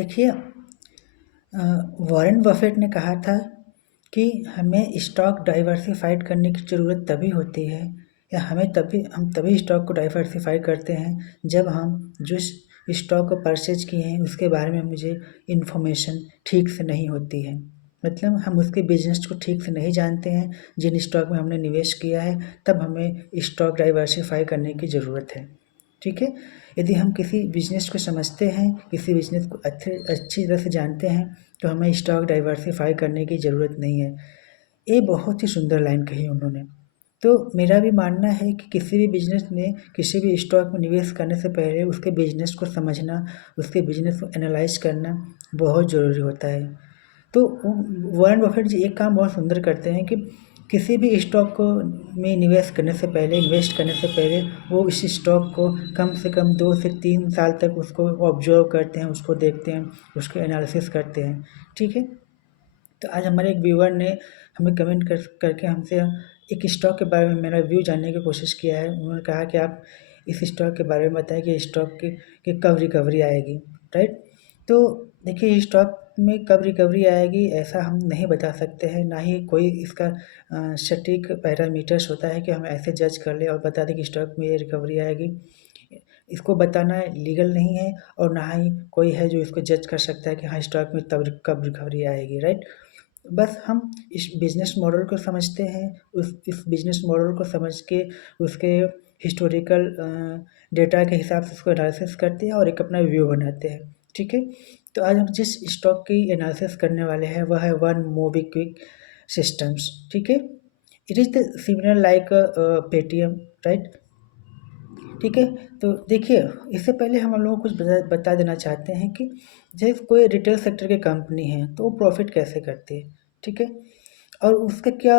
देखिए, Warren Buffett ने कहा था कि हमें स्टॉक डाइवर्सिफाइड करने की ज़रूरत तभी होती है, या हम तभी स्टॉक को डाइवर्सिफाई करते हैं जब हम जिस स्टॉक को परचेज किए हैं उसके बारे में मुझे इन्फॉर्मेशन ठीक से नहीं होती है। मतलब हम उसके बिजनेस को ठीक से नहीं जानते हैं, जिन स्टॉक में हमने निवेश किया है, तब हमें स्टॉक डाइवर्सिफाई करने की ज़रूरत है। ठीक है, यदि हम किसी बिजनेस को समझते हैं, किसी बिजनेस को अच्छी तरह से जानते हैं, तो हमें स्टॉक डाइवर्सिफाई करने की ज़रूरत नहीं है। ये बहुत ही सुंदर लाइन कही उन्होंने। तो मेरा भी मानना है कि किसी भी बिजनेस में, किसी भी स्टॉक में निवेश करने से पहले उसके बिजनेस को समझना, उसके बिजनेस को एनालाइज करना बहुत ज़रूरी होता है। तो वॉरेन बफेट जी एक काम बहुत सुंदर करते हैं कि किसी भी स्टॉक को में निवेश करने से पहले, इन्वेस्ट करने से पहले वो इस स्टॉक को कम से कम 2 से 3 साल तक उसको ऑब्जर्व करते हैं, उसको देखते हैं, उसको एनालिसिस करते हैं। ठीक है, तो आज हमारे एक व्यूअर ने हमें कमेंट करके हमसे एक स्टॉक के बारे में मेरा व्यू जानने की कोशिश किया है। उन्होंने कहा कि आप इस स्टॉक के बारे में बताएं कि स्टॉक की कब रिकवरी आएगी, राइट। तो देखिए, स्टॉक में कब रिकवरी आएगी ऐसा हम नहीं बता सकते हैं, ना ही कोई इसका सटीक पैरामीटर्स होता है कि हम ऐसे जज कर ले और बता दें कि स्टॉक में ये रिकवरी आएगी। इसको बताना लीगल नहीं है, और ना ही कोई है जो इसको जज कर सकता है कि हाँ, स्टॉक में तब कब रिकवरी आएगी, राइट। बस हम इस बिज़नेस मॉडल को समझते हैं, इस बिज़नेस मॉडल को समझ के उसके हिस्टोरिकल डेटा के हिसाब से उसको एनालिसिस करते हैं और एक अपना व्यू बनाते हैं। ठीक है, तो आज हम जिस स्टॉक की एनालिसिस करने वाले हैं वह है वन मोबीक्विक सिस्टम्स। ठीक है, it is the similar like Paytm, right. ठीक है, तो देखिए, इससे पहले हम लोगों को कुछ बता देना चाहते हैं कि जैसे कोई रिटेल सेक्टर की कंपनी है तो वो प्रॉफिट कैसे करती है। ठीक है, और उसका क्या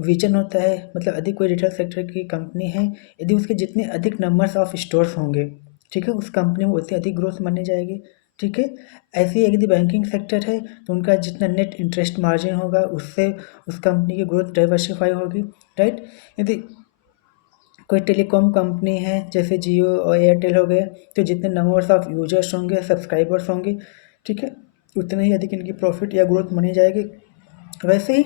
विजन होता है। मतलब यदि कोई रिटेल सेक्टर की कंपनी है, यदि उसके जितने अधिक नंबर्स ऑफ स्टोर्स होंगे, ठीक है, उस कंपनी में उतनी अधिक ग्रोथ मानी जाएगी। ठीक है, ऐसे ही यदि बैंकिंग सेक्टर है तो उनका जितना नेट इंटरेस्ट मार्जिन होगा उससे उस कंपनी की ग्रोथ डाइवर्सिफाई होगी, राइट। यदि कोई टेलीकॉम कंपनी है जैसे जियो और एयरटेल हो गए, तो जितने नंबर्स ऑफ यूजर्स होंगे, सब्सक्राइबर्स होंगे, ठीक है, उतने ही अधिक इनकी प्रॉफिट या ग्रोथ मानी जाएगी। वैसे ही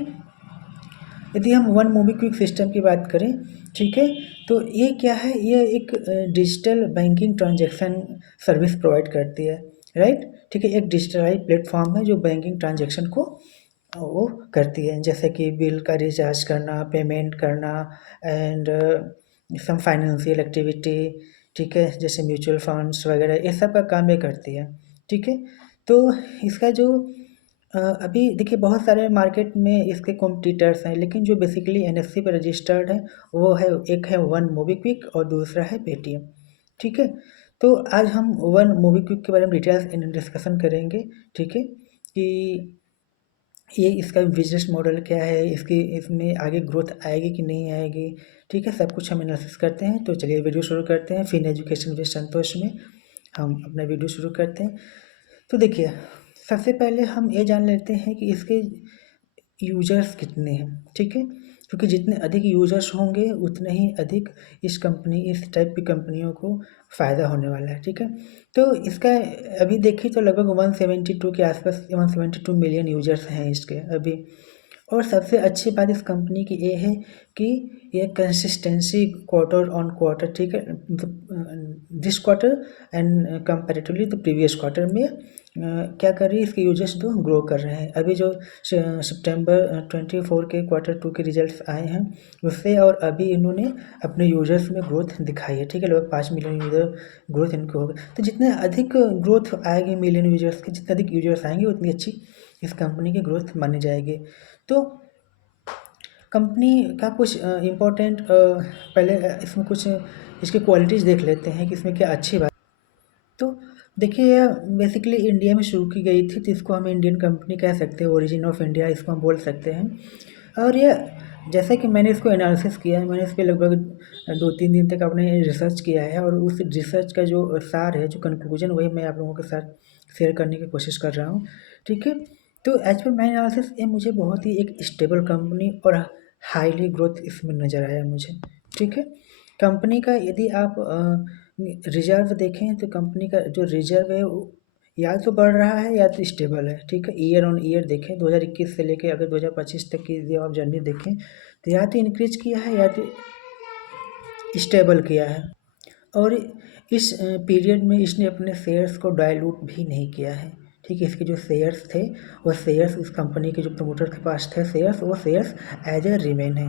यदि हम वन मोबीक्विक सिस्टम की बात करें, ठीक है, तो ये क्या है, ये एक digital banking transaction service provide करती है, राइट। ठीक है, एक डिजिटलाइज प्लेटफॉर्म है जो बैंकिंग ट्रांजैक्शन को वो करती है, जैसे कि बिल का रिचार्ज करना, पेमेंट करना, एंड सम फाइनेंशियल एक्टिविटी, ठीक है, जैसे म्यूचुअल फंड्स वगैरह, ये सब का काम ये करती है। ठीक है, तो इसका जो अभी देखिए, बहुत सारे मार्केट में इसके कॉम्पिटिटर्स हैं, लेकिन जो बेसिकली एनएससी पे रजिस्टर्ड है वो है, एक है वन मोबीक्विक और दूसरा है पेटीएम। ठीक है, तो आज हम वन मोबीक्विक के बारे में डिटेल्स डिस्कशन करेंगे। ठीक है, कि ये इसका बिजनेस मॉडल क्या है, इसमें आगे ग्रोथ आएगी कि नहीं आएगी। ठीक है, सब कुछ हम एनालिसिस करते हैं। तो चलिए वीडियो शुरू करते हैं। फिन एजुकेशन विद संतोष में हम अपना वीडियो शुरू करते हैं। तो देखिए, सबसे पहले हम ये जान लेते हैं कि इसके यूजर्स कितने हैं। ठीक है, क्योंकि जितने अधिक यूजर्स होंगे उतने ही अधिक इस टाइप की कंपनियों को फ़ायदा होने वाला है। ठीक है, तो इसका अभी देखिए तो लगभग 172 के आसपास, 172 मिलियन यूजर्स हैं इसके अभी। और सबसे अच्छी बात इस कंपनी की ये है कि ये कंसिस्टेंसी क्वार्टर ऑन क्वार्टर, ठीक है, this quarter and comparatively the previous quarter में क्या कर रही है, इसके यूजर्स जो ग्रो कर रहे हैं। अभी जो सितंबर 24 के Q2 के रिजल्ट्स आए हैं उससे, और अभी इन्होंने अपने यूजर्स में ग्रोथ दिखाई है। ठीक है, लगभग 5 मिलियन यूजर ग्रोथ इनको होगा। तो जितने अधिक ग्रोथ आएगी मिलियन यूजर्स की, जितने अधिक यूजर्स आएंगे उतनी अच्छी इस कंपनी की ग्रोथ मानी जाएगी। तो कंपनी का कुछ इम्पोर्टेंट पहले इसमें कुछ इसकी क्वालिटीज़ देख लेते हैं कि इसमें क्या अच्छी बात। तो देखिए, यह बेसिकली इंडिया में शुरू की गई थी, तो इसको हम इंडियन कंपनी कह सकते हैं, ओरिजिन ऑफ इंडिया इसको हम बोल सकते हैं। और यह जैसा कि मैंने इसको एनालिसिस किया है, मैंने इस पर लगभग 2-3 दिन तक अपने रिसर्च किया है, और उस रिसर्च का जो सार है, जो कंक्लूजन, वही मैं आप लोगों के साथ शेयर करने की कोशिश कर रहा हूँ। ठीक है, तो एज पर माई एनालिसिस ये मुझे बहुत ही एक स्टेबल कंपनी और हाईली ग्रोथ इसमें नज़र आया मुझे। ठीक है, कंपनी का यदि आप रिजर्व देखें तो कंपनी का जो रिजर्व है वो या तो बढ़ रहा है या तो स्टेबल है, ठीक है। ईयर ऑन ईयर देखें 2021 से लेके अगर 2025 तक की जब आप जर्नी देखें तो या तो इंक्रीज किया है या तो स्टेबल किया है। और इस पीरियड में इसने अपने शेयर्स को डाइल्यूट भी नहीं किया है, ठीक है। इसके जो शेयर्स थे वो शेयर्स इस कंपनी के जो प्रमोटर के पास थे शेयर्स, वो शेयर्स एज ए रिमेन है।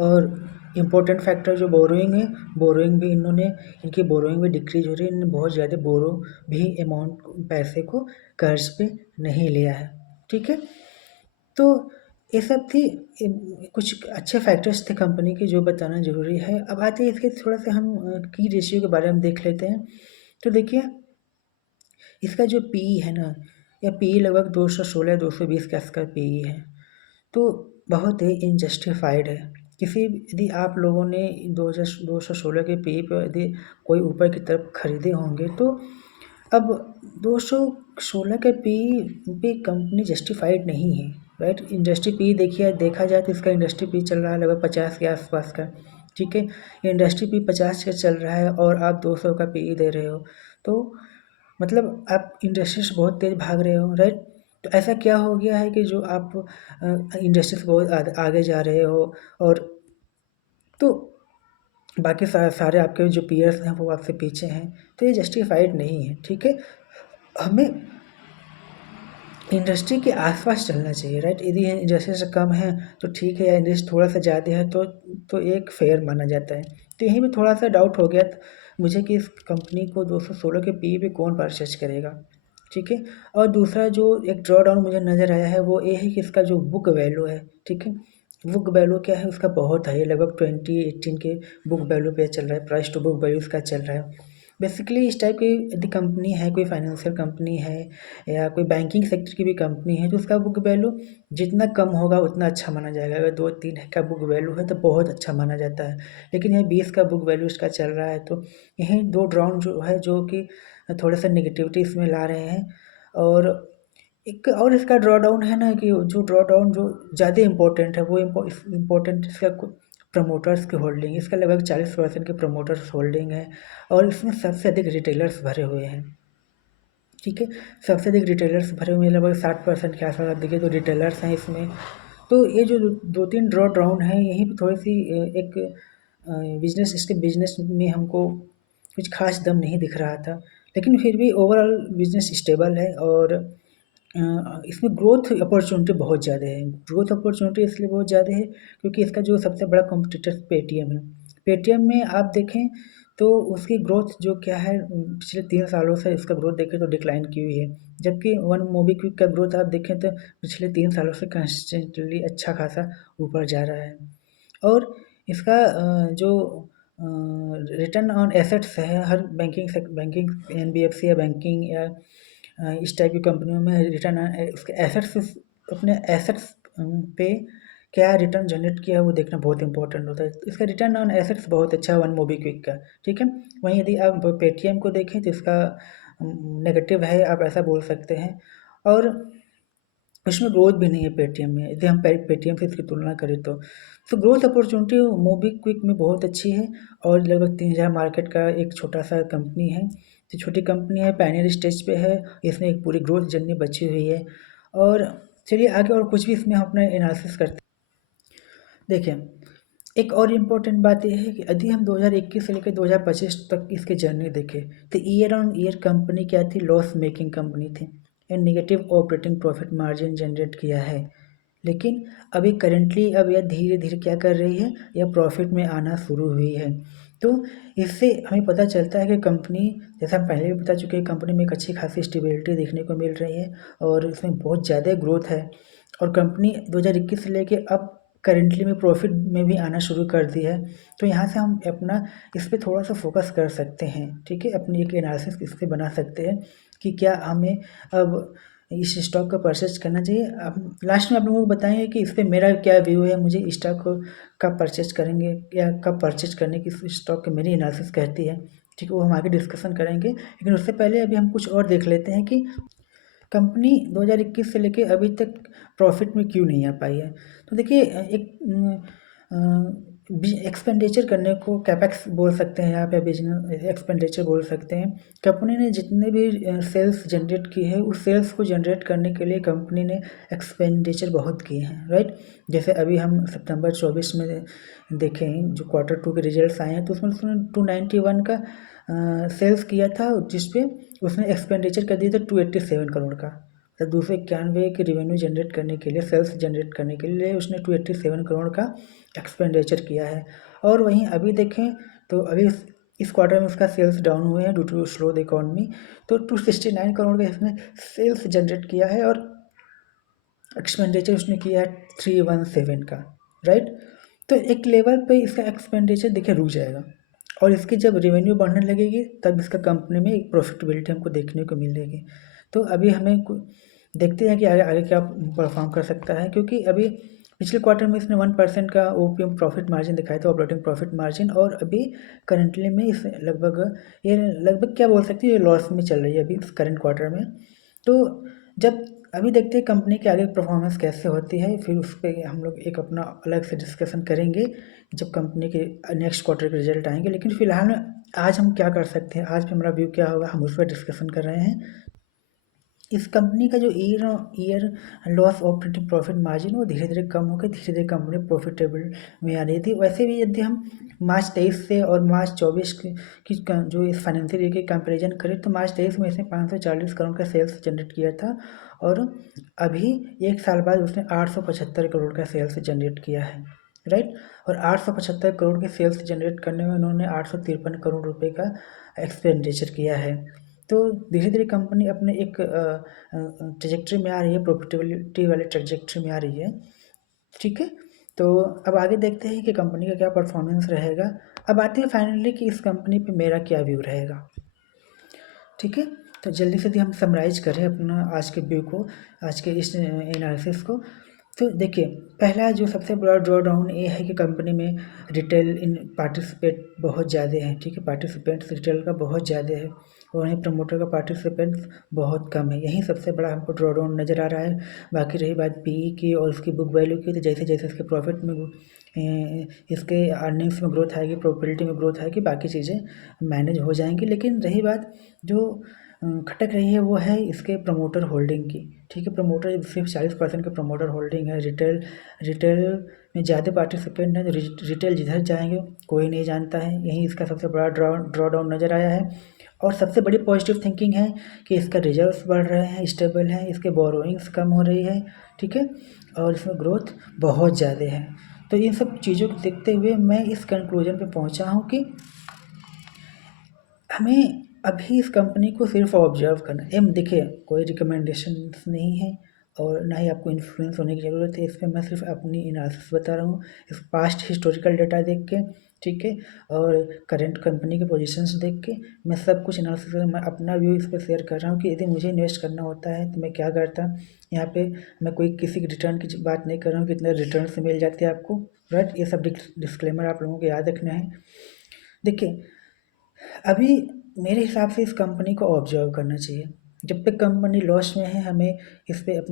और इम्पोर्टेंट फैक्टर जो बोरोइंग है, बोरोइंग भी इन्होंने, इनकी बोरोइंग भी डिक्रीज हो रही है। इन्होंने बहुत ज़्यादा बोरो भी अमाउंट पैसे को कर्ज पे नहीं लिया है, ठीक है। तो ये सब थी कुछ अच्छे फैक्टर्स थे कंपनी के जो बताना ज़रूरी है। अब आते हैं इसके थोड़ा सा हम की रेशियो के बारे में देख लेते हैं। तो देखिए इसका जो पी है ना, या पी लगभग 216-220 के आसपास पी है, तो बहुत ही इनजस्टिफाइड है। किसी यदि आप लोगों ने 216 के पी पर यदि कोई ऊपर की तरफ खरीदे होंगे तो अब 216 के पी पे कंपनी जस्टिफाइड नहीं है, राइट। इंडस्ट्री पी देखिए, देखा जाए तो इसका इंडस्ट्री पी चल रहा है लगभग 50 के आसपास का, ठीक है। इंडस्ट्री पी 50 का चल रहा है और आप 200 का पी दे रहे हो, तो मतलब आप इंडस्ट्री से बहुत तेज़ भाग रहे हो, राइट। तो ऐसा क्या हो गया है कि जो आप इंडस्ट्री से बहुत आगे जा रहे हो, और तो बाकी सारे आपके जो पीयर्स हैं वो आपसे पीछे हैं, तो ये जस्टिफाइड नहीं है, ठीक है। हमें इंडस्ट्री के आसपास चलना चाहिए, राइट। यदि इंडस्ट्री से कम है तो ठीक है, या इंडस्ट्री थोड़ा सा ज़्यादा है तो एक फेयर माना जाता है। तो यहीं पे थोड़ा सा डाउट हो गया मुझे कि इस कंपनी को 216 के पी पे कौन परचेज करेगा, ठीक है। और दूसरा जो एक ड्रॉ डाउन मुझे नज़र आया है वो ये है कि इसका जो बुक वैल्यू है, ठीक है। बुक वैल्यू क्या है उसका, बहुत है, लगभग 2018 के बुक वैल्यू पे चल रहा है, प्राइस टू बुक वैल्यू इसका चल रहा है। बेसिकली इस टाइप की यदि कंपनी है, कोई फाइनेंशियल कंपनी है या कोई बैंकिंग सेक्टर की भी कंपनी है, तो उसका बुक वैल्यू जितना कम होगा उतना अच्छा माना जाएगा। अगर 2-3 का बुक वैल्यू है तो बहुत अच्छा माना जाता है, लेकिन यह 20 का बुक वैल्यू इसका चल रहा है। तो यही दो ड्रॉन जो है जो कि थोड़ा सा निगेटिविटी इसमें ला रहे हैं। और एक और इसका ड्रॉ डाउन है ना, कि जो ड्रॉ डाउन जो ज़्यादा इम्पोर्टेंट है वो इम्पोर्टेंट इसका प्रमोटर्स की होल्डिंग, इसका लगभग 40% की प्रमोटर्स होल्डिंग है, और इसमें सबसे अधिक रिटेलर्स भरे हुए हैं, ठीक है। सबसे अधिक रिटेलर्स भरे हुए हैं, लगभग 60% के आसपास आप देखिए तो रिटेलर्स हैं इसमें। तो ये जो 2-3 ड्रॉ डाउन है, यहीं पर थोड़ी सी एक बिजनेस, इसके बिजनेस में हमको कुछ खास दम नहीं दिख रहा था, लेकिन फिर भी ओवरऑल बिजनेस स्टेबल है। और इसमें ग्रोथ अपॉर्चुनिटी बहुत ज़्यादा है। ग्रोथ अपॉर्चुनिटी इसलिए बहुत ज़्यादा है क्योंकि इसका जो सबसे बड़ा कॉम्पिटिटर पेटीएम है। पेटीएम में आप देखें तो उसकी ग्रोथ जो क्या है, पिछले 3 सालों से इसका ग्रोथ देखें तो डिक्लाइन की हुई है, जबकि वन मोबीक्विक का ग्रोथ आप देखें तो पिछले 3 सालों से कंसिस्टेंटली अच्छा खासा ऊपर जा रहा है। और इसका जो रिटर्न ऑन एसेट्स है, हर बैंकिंग एनबीएफसी या बैंकिंग या इस टाइप की कंपनियों में रिटर्न उसके एसेट्स, अपने एसेट्स पे क्या रिटर्न जनरेट किया है वो देखना बहुत इंपॉर्टेंट होता है। इसका रिटर्न ऑन एसेट्स बहुत अच्छा है वन मोबीक्विक का, ठीक है। वहीं यदि आप पेटीएम को देखें तो इसका नेगेटिव है, आप ऐसा बोल सकते हैं। और इसमें ग्रोथ भी नहीं है पेटीएम में, यदि हम पेटीएम से इसकी तुलना करें तो ग्रोथ अपॉर्चुनिटी मोबीक्विक में बहुत अच्छी है। और लगभग 3000 मार्केट का एक छोटा सा कंपनी है, तो छोटी कंपनी है, पायनियर स्टेज पे है, इसमें एक पूरी ग्रोथ जर्नी बची हुई है। और चलिए आगे और कुछ भी इसमें हम अपना एनालिसिस करते हैं। देखिए एक और इम्पोर्टेंट बात यह है कि यदि हम 2021 से लेकर 2025 तक इसकी जर्नी देखें तो ईयर ऑन ईयर कंपनी क्या थी, लॉस मेकिंग कंपनी थी, and negative operating profit margin generate किया है। लेकिन अभी करेंटली अब यह धीरे धीरे क्या कर रही है, यह प्रॉफिट में आना शुरू हुई है। तो इससे हमें पता चलता है कि कंपनी, जैसा हम पहले भी बता चुके हैं, कंपनी में एक अच्छी खासी स्टेबिलिटी देखने को मिल रही है और इसमें बहुत ज़्यादा ग्रोथ है। और कंपनी 2021 से लेके अब करेंटली में प्रॉफिट में भी आना शुरू कर दी है। तो यहाँ से हम अपना इस पे थोड़ा सा फोकस कर सकते हैं, ठीक है। अपनी एक एनालिसिस इस पे बना सकते हैं कि क्या हमें अब इस स्टॉक का परचेज करना चाहिए। अब लास्ट में आप लोगों को बताएंगे कि इस पे मेरा क्या व्यू है, मुझे स्टॉक कब परचेज करेंगे या कब परचेज करने की स्टॉक की मेरी एनालिसिस कहती है, ठीक है। वो हम आगे डिस्कशन करेंगे, लेकिन उससे पहले अभी हम कुछ और देख लेते हैं कि कंपनी 2021 से लेके अभी तक प्रॉफिट में क्यों नहीं आ पाई है। तो देखिए एक एक्सपेंडिचर करने को कैपेक्स बोल सकते हैं यहाँ पे, बिजनेस एक्सपेंडिचर बोल सकते हैं। कंपनी ने जितने भी सेल्स जनरेट की है उस सेल्स को जनरेट करने के लिए कंपनी ने एक्सपेंडिचर बहुत किए हैं, राइट। जैसे अभी हम सितंबर 24 में देखें जो Q2 के रिजल्ट्स आए हैं तो उसमें उसने 291 का सेल्स किया था, जिसपे उसने एक्सपेंडिचर कर दिया था 287 करोड़ का। तो 291 के रेवेन्यू जनरेट करने के लिए, सेल्स जनरेट करने के लिए उसने 287 करोड़ का एक्सपेंडिचर किया है। और वहीं अभी देखें तो अभी इस क्वार्टर में उसका सेल्स डाउन हुए हैं due to slow the economy, तो 269 करोड़ का इसने सेल्स जनरेट किया है और एक्सपेंडिचर उसने किया है 317 का, राइट। तो एक लेवल पे इसका एक्सपेंडिचर देखिए रुक जाएगा और इसकी जब रेवेन्यू बढ़ने लगेगी तब इसका कंपनी में एक प्रॉफिटेबिलिटी हमको देखने को मिलेगी। तो अभी हमें देखते हैं कि आगे आगे क्या परफॉर्म कर सकता है, क्योंकि अभी पिछले क्वार्टर में इसने 1% का ओपीएम प्रॉफिट मार्जिन दिखाया था, ऑपरेटिंग प्रॉफिट मार्जिन, और अभी करंटली में इस लगभग क्या बोल सकते हैं, ये लॉस में चल रही है अभी इस करंट क्वार्टर में। तो जब अभी देखते हैं कंपनी के आगे परफॉर्मेंस कैसे होती है, फिर उस पर हम लोग एक अपना अलग से डिस्कशन करेंगे जब कंपनी के नेक्स्ट क्वार्टर के रिजल्ट आएंगे। लेकिन फिलहाल आज हम क्या कर सकते हैं, आज पे हमारा व्यू क्या होगा, हम उस पर डिस्कशन कर रहे हैं। इस कंपनी का जो year loss operating profit margin वो धीरे धीरे कम होकर धीरे धीरे कंपनी प्रॉफिटेबल में आ रही थी। वैसे भी यदि हम मार्च 23 से और मार्च 24 की जो इस फाइनेंशियल ईयर की कंपैरिजन करें तो मार्च 23 में इसने 540 करोड़ का सेल्स जनरेट किया था और अभी एक साल बाद उसने 875 करोड़ का सेल्स जनरेट किया है, राइट। और 875 करोड़ के सेल्स जनरेट करने में उन्होंने 853 करोड़ रुपए का एक्सपेंडिचर किया है। तो धीरे धीरे कंपनी अपने एक ट्रेजेक्ट्री में आ रही है, प्रॉफिटेबिलिटी वाले ट्रेजेक्ट्री में आ रही है, ठीक है। तो अब आगे देखते हैं कि कंपनी का क्या परफॉर्मेंस रहेगा। अब आते हैं फाइनली कि इस कंपनी पे मेरा क्या व्यू रहेगा, ठीक है। तो जल्दी से हम समराइज करें अपना आज के व्यू को, आज के इस एनालिसिस को। तो देखिए, पहला जो सबसे बड़ा ड्रॉ डाउन ये है कि कंपनी में रिटेल इन पार्टिसिपेट बहुत ज़्यादा है, ठीक है। पार्टिसिपेंट्स रिटेल का बहुत ज़्यादा है और वहीं प्रमोटर का पार्टिसिपेंट्स बहुत कम है, यही सबसे बड़ा हमको ड्रॉ डाउन नज़र आ रहा है। बाकी रही बात पीई की और उसकी बुक वैल्यू की, तो जैसे जैसे इसके प्रॉफिट में इसके अर्निंग्स में ग्रोथ आएगी, प्रॉफिटेबिलिटी में ग्रोथ आएगी, बाकी चीज़ें मैनेज हो जाएंगी। लेकिन रही बात जो खटक रही है वो है इसके प्रमोटर होल्डिंग की, ठीक है। प्रमोटर सिर्फ 40% का प्रमोटर होल्डिंग है। रिटेल में ज़्यादा पार्टिसिपेंट है, रिटेल जिधर जाएंगे कोई नहीं जानता है, यही इसका सबसे बड़ा ड्रॉ डाउन नज़र आया है। और सबसे बड़ी पॉजिटिव थिंकिंग है कि इसका रिजर्व्स बढ़ रहे हैं, स्टेबल हैं, इसके बोरोइंग्स कम हो रही है, ठीक है। और इसमें ग्रोथ बहुत ज़्यादा है। तो इन सब चीज़ों को देखते हुए मैं इस कंक्लूजन पे पहुंचा हूँ कि हमें अभी इस कंपनी को सिर्फ ऑब्जर्व करना है। देखिए, कोई रिकमेंडेशन नहीं है और ना ही आपको इन्फ्लुएंस होने की ज़रूरत है। इस पर मैं सिर्फ अपनी एनालिसिस बता रहा हूँ, इस पास्ट हिस्टोरिकल डेटा देख के, ठीक है, और करंट कंपनी के पोजीशंस देख के मैं सब कुछ एनालिसिस मैं अपना व्यू इस पर शेयर कर रहा हूँ कि यदि मुझे इन्वेस्ट करना होता है तो मैं क्या करता। यहाँ पे मैं कोई किसी रिटर्न की बात नहीं कर रहा हूँ, कितने रिटर्न से मिल जाते हैं आपको, राइट। ये सब डिस्क्लेमर आप लोगों को याद रखना है। देखिए, अभी मेरे हिसाब से इस कंपनी को ऑब्जर्व करना चाहिए। जब तक कंपनी लॉस में है हमें इस पर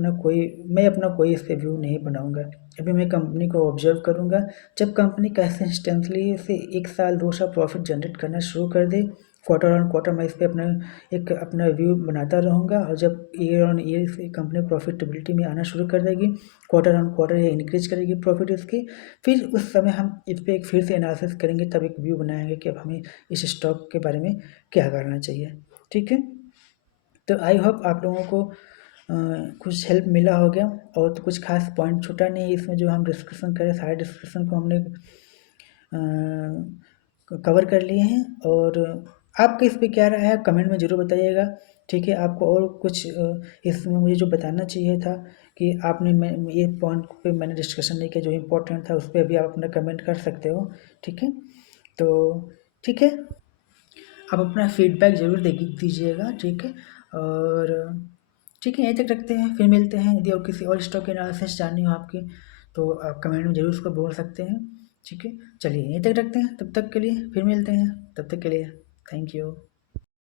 मैं अपना कोई इस पर व्यू नहीं बनाऊंगा। अभी मैं कंपनी को ऑब्जर्व करूंगा। जब कंपनी कंसिस्टेंटली से 1 साल 2 साल प्रॉफिट जनरेट करना शुरू कर दे, क्वार्टर ऑन क्वार्टर मैं इस पर अपना व्यू बनाता रहूँगा। और जब ईयर ऑन ईयर से कंपनी प्रॉफिटेबिलिटी में आना शुरू कर देगी, क्वार्टर ऑन क्वार्टर ये इंक्रीज करेगी प्रॉफिट इसकी, फिर उस समय हम इस पर एक फिर से एनालिसिस करेंगे, तब एक व्यू बनाएंगे कि अब हमें इस स्टॉक के बारे में क्या करना चाहिए, ठीक है। तो आई होप आप लोगों को कुछ हेल्प मिला हो गया और तो कुछ खास पॉइंट छूटा नहीं इसमें जो हम डिस्कशन करें, सारे डिस्कशन को हमने कवर कर लिए हैं। और आपका इस पे क्या राय है कमेंट में ज़रूर बताइएगा, ठीक है। आपको और कुछ इसमें मुझे जो बताना चाहिए था कि आपने मैं ये पॉइंट पे मैंने डिस्कशन नहीं किया जो इम्पोर्टेंट था, उस पर भी आप अपना कमेंट कर सकते हो, ठीक है। तो ठीक है, आप अपना फीडबैक ज़रूर दीजिएगा, ठीक है। और ठीक है, यहीं तक रखते हैं, फिर मिलते हैं। यदि और किसी और स्टॉक एनालिसिस जाननी हो आपकी तो आप कमेंट में ज़रूर उसको बोल सकते हैं, ठीक है। चलिए यहीं तक रखते हैं, तब तक के लिए फिर मिलते हैं, तब तक के लिए थैंक यू।